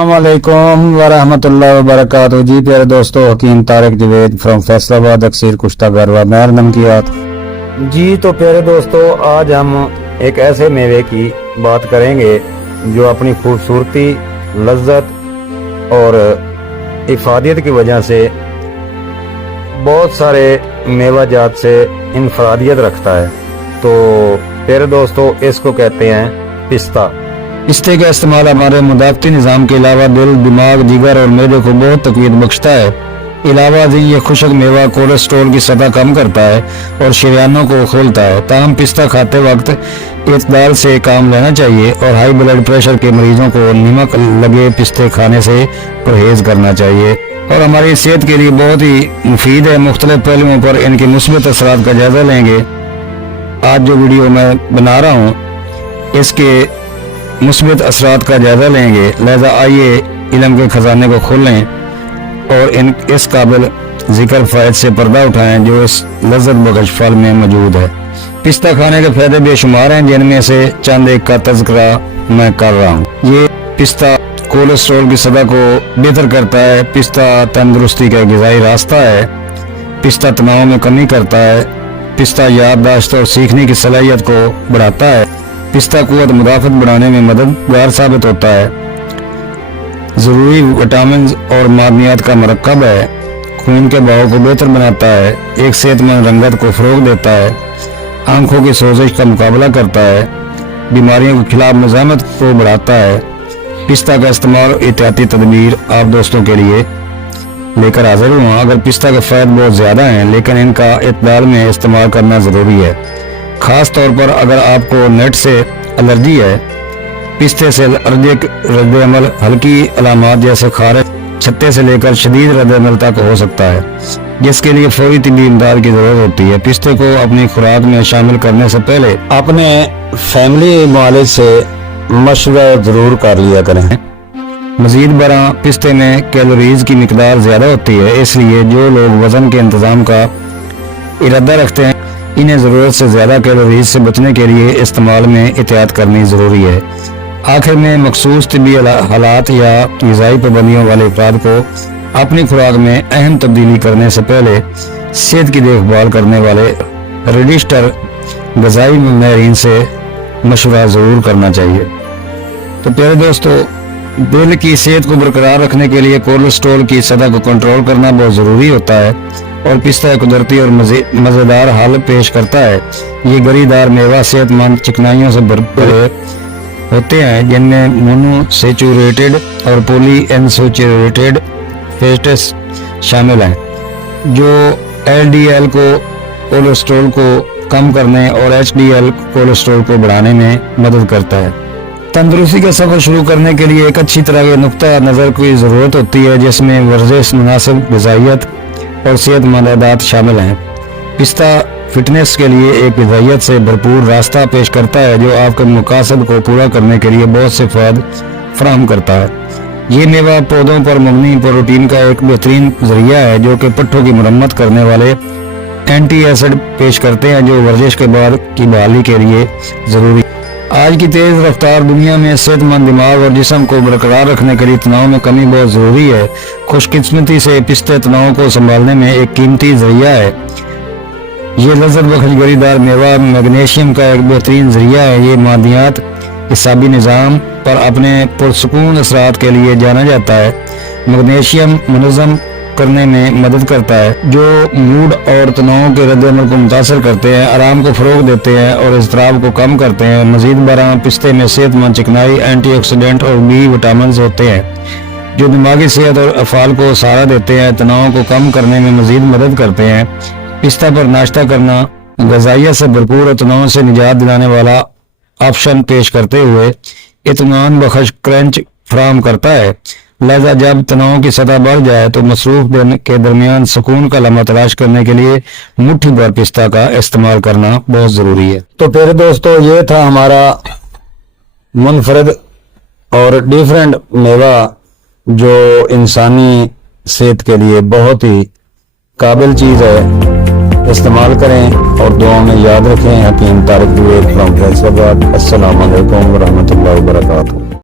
अस्सलामुअलैकुम वरहमतुल्लाहि वबरकातुहू। जी प्यारे दोस्तों, हकीम तारिक जवेद फ्रॉम फैसलाबाद अक्सर कुश्ता गरवा मैर नमकियात। जी तो प्यारे दोस्तों, आज हम एक ऐसे मेवे की बात करेंगे जो अपनी खूबसूरती, लज्जत और इफादियत की वजह से बहुत सारे मेवा जात से इनफरादियत रखता है। तो प्यारे दोस्तों, इसको कहते हैं पिस्ता। पिस्ते का इस्तेमाल हमारे मुदाफ़ती निज़ाम के अलावा दिल, दिमाग, जिगर और मैदे को बहुत तक़वीयत बख्शता है। अलावा ये खुशक मेवा कोलेस्ट्रॉल की सतह कम करता है और शरीयानों को खोलता है। ताहम पिस्ता खाते वक्त इतदाल से काम लेना चाहिए और हाई ब्लड प्रेशर के मरीजों को नमक लगे पिस्ते खाने से परहेज करना चाहिए और हमारी सेहत के लिए बहुत ही मुफीद है। मुख्तलिफ पहलुओं पर इनके मुस्बत असरात का जायजा लेंगे। आज जो वीडियो मैं बना रहा हूँ इसके मुस्बत असरात का जायजा लेंगे, लिहाजा आइए इल्म के खजाने को खोलें और इस काबिल जिक्र फ़ायद से पर्दा उठाएं जो इस लज्जत बख्श फल में मौजूद है। पिस्ता खाने के फायदे बेशुमार हैं, जिनमें से चंद एक का तज़किरा मैं कर रहा हूँ। ये पिस्ता कोलेस्ट्रॉल की सतह को बेहतर करता है। पिस्ता तंदुरुस्ती का ग़िज़ाई रास्ता है। पिस्ता तनाव में कमी करता है। पिस्ता याददाश्त और सीखने की सलाहियत को बढ़ाता है। पिस्ता क़ुव्वत मुदाफ़त बढ़ाने में मददगार साबित होता है। ज़रूरी विटामिन और मादनियात का मरकब है। खून के बहाव को बेहतर बनाता है। एक सेहतमंद रंगत को फ़रोग़ देता है। आँखों की सोजिश का मुकाबला करता है। बीमारियों के खिलाफ मज़ामत को बढ़ाता है। पिस्ता का इस्तेमाल एहतियाती तदबीर आप दोस्तों के लिए लेकर हाजिर हुआ। अगर पिस्ता के फ़ायदे बहुत ज़्यादा हैं, लेकिन इनका इतदाल में इस्तेमाल करना ज़रूरी है। ख़ास तौर पर अगर आपको नट से एलर्जी है। पिस्ते से एलर्जिक रद्द-ए-अमल हल्की अलामात जैसे खारिश, छत्ते से लेकर शदीद रद्द-ए-अमल तक हो सकता है, जिसके लिए फौरी तिब्बी इमदाद की ज़रूरत होती है। पिस्ते को अपनी खुराक में शामिल करने से पहले अपने फैमिली मालिक से मशवरा ज़रूर कर लिया करें। मज़ीद बरआं पिस्ते में कैलोरीज़ की मिकदार ज़्यादा होती है, इसलिए जो लोग वज़न के इंतज़ाम का इरादा रखते हैं इन्हें ज़रूरत से ज़्यादा कैलोरीज से बचने के लिए इस्तेमाल में एहतियात करनी ज़रूरी है। आखिर में मखसूस तिब्बी हालात या ग़िज़ाई पाबंदियों वाले अफराद को अपनी खुराक में अहम तब्दीली करने से पहले सेहत की देखभाल करने वाले रजिस्टर ग़िज़ाई माहिरीन से मशवरा ज़रूर करना चाहिए। तो प्यारे दोस्तों, दिल की सेहत को बरकरार रखने के लिए कोलेस्ट्रॉल की सतह को कंट्रोल करना बहुत ज़रूरी होता है और पिस्ता कुदरती और मज़ेदार हल पेश करता है। ये गरीदार मेवा सेहतमंद चिकनाइयों से भरपूर होते हैं, जिनमें मोनोसेचुरेटेड और पॉली अनसैचुरेटेड फैट्स शामिल हैं, जो एलडीएल को कोलेस्ट्रॉल को कम करने और एचडीएल कोलेस्ट्रॉल को बढ़ाने में मदद करता है। तंदुरुस्ती का सफ़र शुरू करने के लिए एक अच्छी तरह के नुक्ता नज़र की ज़रूरत होती है, जिसमें वर्जिश, मुनासिब ग़िज़ाइयत और सेहतमंद आदत शामिल हैं। पिस्ता फिटनेस के लिए एक ग़िज़ाइयत से भरपूर रास्ता पेश करता है, जो आपके मकासद को पूरा करने के लिए बहुत से फ़ायदे फराहम करता है। ये मेवा पौधों पर मबनी प्रोटीन का एक बेहतरीन ज़रिया है, जो कि पट्ठों की मरम्मत करने वाले एंटी एसिड पेश करते हैं, जो वर्जिश के बाद की बहाली के लिए ज़रूरी। आज की तेज़ रफ्तार दुनिया में सेहतमंद दिमाग और जिस्म को बरकरार रखने के लिए तनाव में कमी बहुत ज़रूरी है। खुशकिस्मती से पिस्ते तनाव को संभालने में एक कीमती ज़रिया है। ये लज्जत बख्श गरीदार मेवा मैग्नीशियम का एक बेहतरीन ज़रिया है। ये मादियात हिसाबी निज़ाम पर अपने पुरसकून असरात के लिए जाना जाता है। मैग्नीशियम मुनज़्ज़म करने में मदद करता है, जो मूड और तनाव के रद्द-ए-अमल को मुतासर करते हैं, आराम को फ़रोग़ देते हैं और इज़्तिराब को कम करते हैं। मज़ीद बरआं पिस्ते में सेहतमंद चिकनाई, एंटीऑक्सीडेंट और बी विटामिन होते हैं, जो दिमागी सेहत और अफ़ाल को सहारा देते हैं, तनाव को कम करने में मज़ीद मदद करते हैं। पिस्ता पर नाश्ता करना ग़िज़ाइयत से भरपूर और तनाव से निजात दिलाने वाला ऑप्शन पेश करते हुए इत्मीनान बख्श क्रंच फराहम करता है। लिहाजा जब तनाव की सतह बढ़ जाए तो मसरूफ दिन के दरमियान सुकून का लम्हा तलाश करने के लिए मुट्ठी भर पिस्ता का इस्तेमाल करना बहुत ज़रूरी है। तो प्यारे दोस्तों, ये था हमारा मुनफरद और डिफरेंट मेवा जो इंसानी सेहत के लिए बहुत ही काबिल चीज़ है। इस्तेमाल करें और दुआ में याद रखें। हकीम तारिक जवेद फ्रॉम फैसलाबाद। अस्सलाम वालेकुम व रहमतुल्लाहि व बरकातुहू।